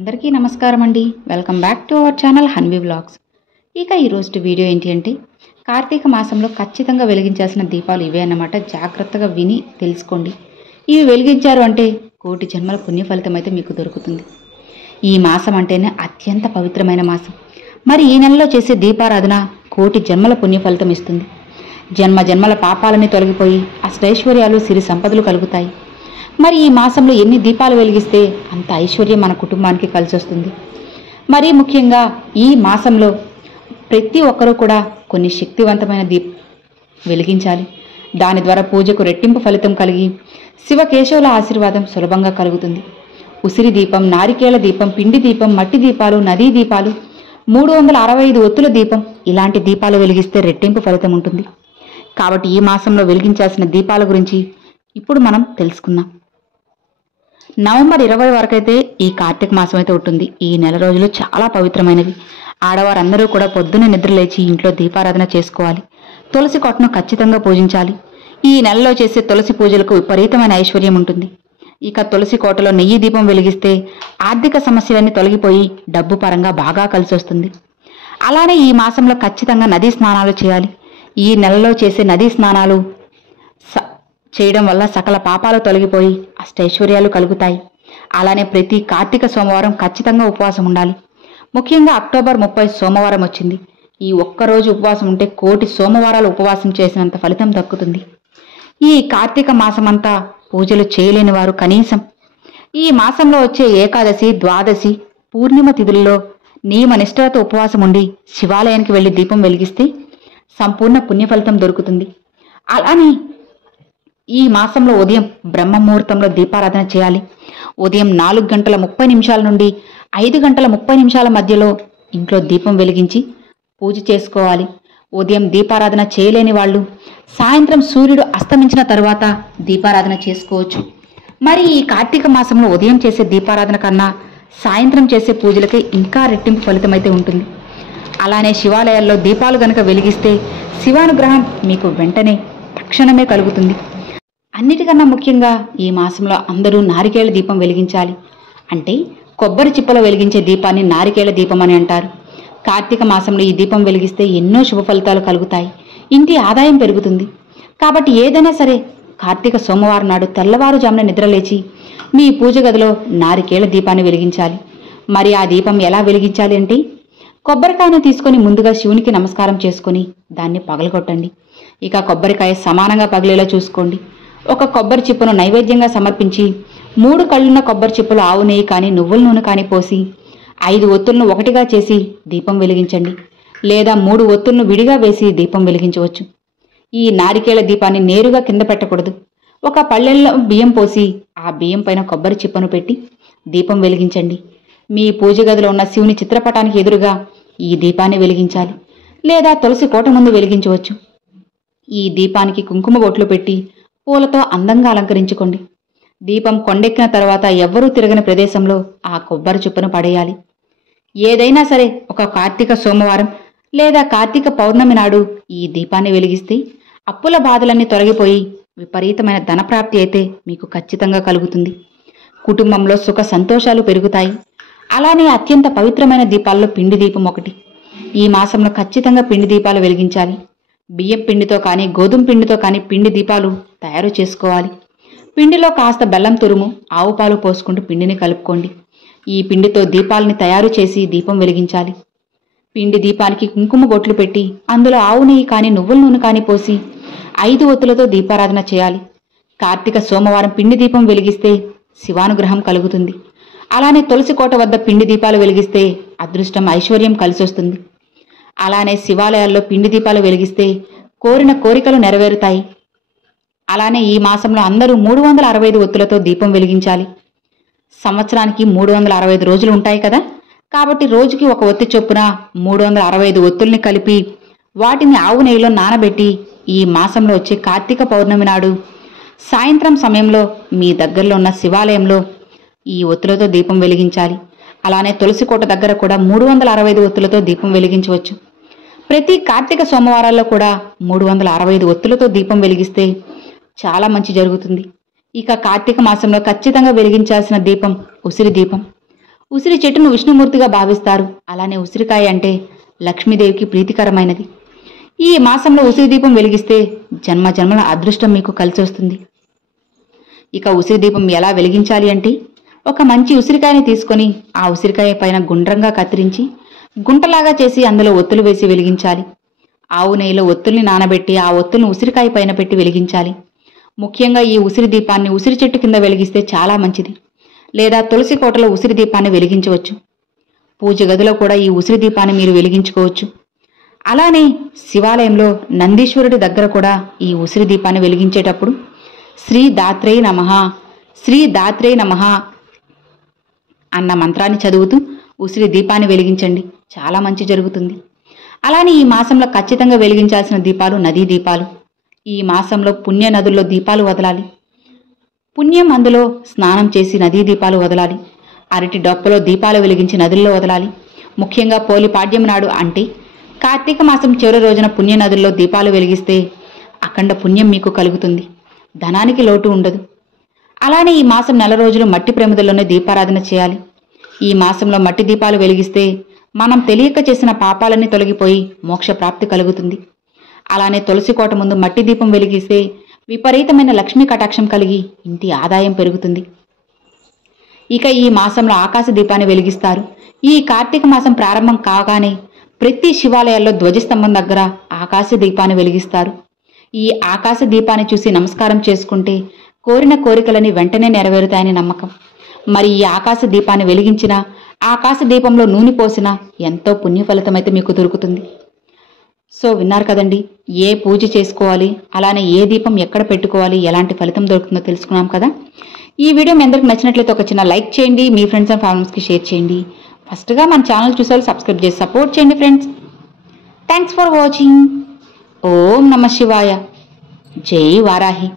అందరికీ నమస్కారం అండి. Welcome back to our channel Hanvi vlogs. ఇక ఈరోజు వీడియో ఏంటి అంటే కార్తీక మాసంలో ఖచ్చితంగా వెలిగించాల్సిన దీపాలు ఇవే అన్నమాట. జాగ్రత్తగా విని తెలుసుకోండి. ఇవి వెలిగించారు అంటే కోటి జన్మల పుణ్య ఫలితం అయితే మీకు దొరుకుతుంది. ఈ మాసం అంటేనే అత్యంత పవిత్రమైన మాసం. మరి ఈ నెలలో చేసే దీపారాధన కోటి జన్మల పుణ్య ఫలితం ఇస్తుంది. జన్మ జన్మల పాపాలని తొలగిపోయి అష్టైశ్వర్యాలు సిరి సంపదలు కలుగుతాయి. మరి ఈ మాసంలో ఎన్ని దీపాలు వెలిగిస్తే అంత ఐశ్వర్యం మన కుటుంబానికి కలిసి వస్తుంది. మరీ ముఖ్యంగా ఈ మాసంలో ప్రతి ఒక్కరూ కూడా కొన్ని శక్తివంతమైన వెలిగించాలి. దాని ద్వారా పూజకు రెట్టింపు ఫలితం కలిగి శివకేశవుల ఆశీర్వాదం సులభంగా కలుగుతుంది. ఉసిరి దీపం, నారికేళ దీపం, పిండి దీపం, మట్టి దీపాలు, నదీ దీపాలు, 365 ఒత్తుల దీపం ఇలాంటి దీపాలు వెలిగిస్తే రెట్టింపు ఫలితం ఉంటుంది. కాబట్టి ఈ మాసంలో వెలిగించాల్సిన దీపాల గురించి ఇప్పుడు మనం తెలుసుకుందాం. నవంబర్ 20 వరకైతే ఈ కార్తీక మాసం అయితే ఉంటుంది. ఈ నెల రోజులు చాలా పవిత్రమైనవి. ఆడవారందరూ కూడా పొద్దున్న నిద్రలేచి ఇంట్లో దీపారాధన చేసుకోవాలి. తులసి కోటను ఖచ్చితంగా పూజించాలి. ఈ నెలలో చేసే తులసి పూజలకు విపరీతమైన ఐశ్వర్యం ఉంటుంది. ఇక తులసి కోటలో నెయ్యి దీపం వెలిగిస్తే ఆర్థిక సమస్యలన్నీ తొలగిపోయి డబ్బు పరంగా బాగా కలిసి వస్తుంది. అలానే ఈ మాసంలో ఖచ్చితంగా నదీ స్నానాలు చేయాలి. ఈ నెలలో చేసే నదీ స్నానాలు చేయడం వల్ల సకల పాపాలు తొలగిపోయి అష్టైశ్వర్యాలు కలుగుతాయి. అలానే ప్రతి కార్తీక సోమవారం ఖచ్చితంగా ఉపవాసం ఉండాలి. ముఖ్యంగా అక్టోబర్ 30 సోమవారం వచ్చింది. ఈ ఒక్కరోజు ఉపవాసం ఉంటే కోటి సోమవారాలు ఉపవాసం చేసినంత ఫలితం దక్కుతుంది. ఈ కార్తీక మాసమంతా పూజలు చేయలేని వారు కనీసం ఈ మాసంలో వచ్చే ఏకాదశి, ద్వాదశి, పూర్ణిమ తిథుల్లో నియమనిష్టలతో ఉపవాసం ఉండి శివాలయానికి వెళ్లి దీపం వెలిగిస్తే సంపూర్ణ పుణ్యఫలితం దొరుకుతుంది. అలానే ఈ మాసంలో ఉదయం బ్రహ్మ ముహూర్తంలో దీపారాధన చేయాలి. ఉదయం 4:30 నుండి 5:30 మధ్యలో ఇంట్లో దీపం వెలిగించి పూజ చేసుకోవాలి. ఉదయం దీపారాధన చేయలేని వాళ్ళు సాయంత్రం సూర్యుడు అస్తమించిన తర్వాత దీపారాధన చేసుకోవచ్చు. మరి ఈ కార్తీక మాసంలో ఉదయం చేసే దీపారాధన కన్నా సాయంత్రం చేసే పూజలకే ఇంకా రెట్టింపు ఫలితం అయితే ఉంటుంది. అలానే శివాలయాల్లో దీపాలు గనక వెలిగిస్తే శివానుగ్రహం మీకు వెంటనే తక్షణమే కలుగుతుంది. అన్నిటికన్నా ముఖ్యంగా ఈ మాసంలో అందరూ నారికేళ దీపం వెలిగించాలి. అంటే కొబ్బరి చిప్పలో వెలిగించే దీపాన్ని నారికేళ దీపం అని అంటారు. కార్తీక మాసంలో ఈ దీపం వెలిగిస్తే ఎన్నో శుభ ఫలితాలు కలుగుతాయి. ఇంటి ఆదాయం పెరుగుతుంది. కాబట్టి ఏదైనా సరే కార్తీక సోమవారం నాడు తెల్లవారుజామున నిద్రలేచి మీ పూజ గదిలో నారికేళ దీపాన్ని వెలిగించాలి. మరి ఆ దీపం ఎలా వెలిగించాలి అంటే కొబ్బరికాయను తీసుకొని ముందుగా శివునికి నమస్కారం చేసుకొని దాన్ని పగలగొట్టండి. ఇక కొబ్బరికాయ సమానంగా పగిలేలా చూసుకోండి. ఒక కొబ్బరి చిప్పను నైవేద్యంగా సమర్పించి 3 కళ్ళున్న కొబ్బరి చిప్పలు ఆవు నెయ్యి కానీ నువ్వుల నూనె కానీ పోసి 5 ఒత్తులను ఒకటిగా చేసి దీపం వెలిగించండి. లేదా 3 ఒత్తులను విడిగా వేసి దీపం వెలిగించవచ్చు. ఈ నారికేళ దీపాన్ని నేరుగా కింద పెట్టకూడదు. ఒక పళ్ళెల్లో బియ్యం పోసి ఆ బియ్యం పైన కొబ్బరి చిప్పను పెట్టి దీపం వెలిగించండి. మీ పూజ గదిలో ఉన్న శివుని చిత్రపటానికి ఎదురుగా ఈ దీపాన్ని వెలిగించాలి. లేదా తులసి కోట ముందు వెలిగించవచ్చు. ఈ దీపానికి కుంకుమ బొట్లు పెట్టి పూలతో అందంగా అలంకరించుకోండి. దీపం కొండెక్కిన తర్వాత ఎవ్వరూ తిరగని ప్రదేశంలో ఆ కొబ్బరి చుప్పను పడేయాలి. ఏదైనా సరే ఒక కార్తీక సోమవారం లేదా కార్తీక పౌర్ణమి నాడు ఈ దీపాన్ని వెలిగిస్తే అప్పుల బాధలన్నీ తొలగిపోయి విపరీతమైన ధనప్రాప్తి అయితే మీకు ఖచ్చితంగా కలుగుతుంది. కుటుంబంలో సుఖ సంతోషాలు పెరుగుతాయి. అలానే అత్యంత పవిత్రమైన దీపాల్లో పిండి దీపం ఒకటి. ఈ మాసంలో ఖచ్చితంగా పిండి దీపాలు వెలిగించాలి. బియ్యం పిండితో కానీ గోధుమ పిండితో కానీ పిండి దీపాలు తయారు చేసుకోవాలి. పిండిలో కాస్త బెల్లం తురుము, ఆవు పాలు పోసుకుంటూ పిండిని కలుపుకోండి. ఈ పిండితో దీపాలని తయారు చేసి దీపం వెలిగించాలి. పిండి దీపానికి కుంకుమ బొట్లు పెట్టి అందులో ఆవు నెయ్యి కానీ నువ్వుల నూనె కానీ పోసి 5 ఒత్తులతో దీపారాధన చేయాలి. కార్తీక సోమవారం పిండి దీపం వెలిగిస్తే శివానుగ్రహం కలుగుతుంది. అలానే తులసి కోట వద్ద పిండి దీపాలు వెలిగిస్తే అదృష్టం, ఐశ్వర్యం కలిసొస్తుంది. అలానే శివాలయాల్లో పిండి దీపాలు వెలిగిస్తే కోరిన కోరికలు నెరవేరుతాయి. అలానే ఈ మాసంలో అందరూ 365 ఒత్తులతో దీపం వెలిగించాలి. సంవత్సరానికి 365 రోజులు ఉంటాయి కదా. కాబట్టి రోజుకి ఒక ఒత్తి చొప్పున 365 ఒత్తుల్ని కలిపి వాటిని ఆవు నెయ్యిలో నానబెట్టి ఈ మాసంలో వచ్చే కార్తీక పౌర్ణమి నాడు సాయంత్రం సమయంలో మీ దగ్గరలో ఉన్న శివాలయంలో ఈ ఒత్తులతో దీపం వెలిగించాలి. అలానే తులసి కోట దగ్గర కూడా 365 ఒత్తులతో దీపం వెలిగించవచ్చు. ప్రతి కార్తీక సోమవారాల్లో కూడా 365 ఒత్తులతో దీపం వెలిగిస్తే చాలా మంచి జరుగుతుంది. ఇక కార్తీక మాసంలో ఖచ్చితంగా వెలిగించాల్సిన దీపం ఉసిరి దీపం. ఉసిరి చెట్టును విష్ణుమూర్తిగా భావిస్తారు. అలానే ఉసిరికాయ అంటే లక్ష్మీదేవికి ప్రీతికరమైనది. ఈ మాసంలో ఉసిరి దీపం వెలిగిస్తే జన్మ జన్మల అదృష్టం మీకు కలిసి వస్తుంది. ఇక ఉసిరి దీపం ఎలా వెలిగించాలి అంటే, ఒక మంచి ఉసిరికాయని తీసుకొని ఆ ఉసిరికాయ పైన గుండ్రంగా కత్తిరించి గుంటలాగా చేసి అందులో ఒత్తులు వేసి వెలిగించాలి. ఆవు నెయ్యిలో ఒత్తుల్ని నానబెట్టి ఆ ఒత్తులను ఉసిరికాయ పైన పెట్టి వెలిగించాలి. ముఖ్యంగా ఈ ఉసిరి దీపాన్ని ఉసిరి చెట్టు కింద వెలిగిస్తే చాలా మంచిది. లేదా తులసి కోటలో ఉసిరి దీపాన్ని వెలిగించవచ్చు. పూజ గదిలో కూడా ఈ ఉసిరి దీపాన్ని మీరు వెలిగించుకోవచ్చు. అలానే శివాలయంలో నందీశ్వరుడి దగ్గర కూడా ఈ ఉసిరి దీపాన్ని వెలిగించేటప్పుడు శ్రీ దాత్రే నమః, శ్రీ దాత్రే నమః అన్న మంత్రాన్ని చదువుతూ ఉసిరి దీపాన్ని వెలిగించండి. చాలా మంచి జరుగుతుంది. అలానే ఈ మాసంలో ఖచ్చితంగా వెలిగించాల్సిన దీపాలు నదీ దీపాలు. ఈ మాసంలో పుణ్య నదుల్లో దీపాలు వదలాలి. పుణ్యం అందులో స్నానం చేసి నదీ దీపాలు వదలాలి. అరటి డొప్పలో దీపాలు వెలిగించి నదుల్లో వదలాలి. ముఖ్యంగా పోలిపాడ్యం నాడు అంటే కార్తీక మాసం చివరి రోజున పుణ్య నదుల్లో దీపాలు వెలిగిస్తే అఖండ పుణ్యం మీకు కలుగుతుంది. ధనానికి లోటు ఉండదు. అలానే ఈ మాసం నెల రోజులు మట్టి ప్రమిదల్లోనే దీపారాధన చేయాలి. ఈ మాసంలో మట్టి దీపాలు వెలిగిస్తే మనం తెలియక చేసిన పాపాలన్నీ తొలగిపోయి మోక్ష ప్రాప్తి కలుగుతుంది. అలానే తులసి కోట ముందు మట్టి దీపం వెలిగిస్తే విపరీతమైన లక్ష్మీ కటాక్షం కలిగి ఇంటి ఆదాయం పెరుగుతుంది. ఇక ఈ మాసంలో ఆకాశ దీపాన్ని వెలిగిస్తారు. ఈ కార్తీక మాసం ప్రారంభం కాగానే ప్రతి శివాలయాల్లో ధ్వజస్తంభం దగ్గర ఆకాశ దీపాన్ని వెలిగిస్తారు. ఈ ఆకాశ దీపాన్ని చూసి నమస్కారం చేసుకుంటే కోరిన కోరికలని వెంటనే నెరవేరుతాయని నమ్మకం. మరి ఈ ఆకాశ దీపాన్ని వెలిగించినా ఆకాశ దీపంలో నూనె పోసినా ఎంతో పుణ్య ఫలితమైతే మీకు దొరుకుతుంది. సో విన్నారు కదండి, ఏ పూజ చేసుకోవాలి, అలానే ఏ దీపం ఎక్కడ పెట్టుకోవాలి, ఎలాంటి ఫలితం దొరుకుతుందో తెలుసుకున్నాం కదా. ఈ వీడియో మీ అందరికి నచ్చినట్లయితే ఒక చిన్న లైక్ చేయండి, మీ ఫ్రెండ్స్ అండ్ ఫ్యామిలీస్కి షేర్ చేయండి. ఫస్ట్గా మన ఛానల్ చూసారు సబ్స్క్రైబ్ చేసి సపోర్ట్ చేయండి ఫ్రెండ్స్. Thanks for watching. ఓం నమః శివాయ. జై వారాహి.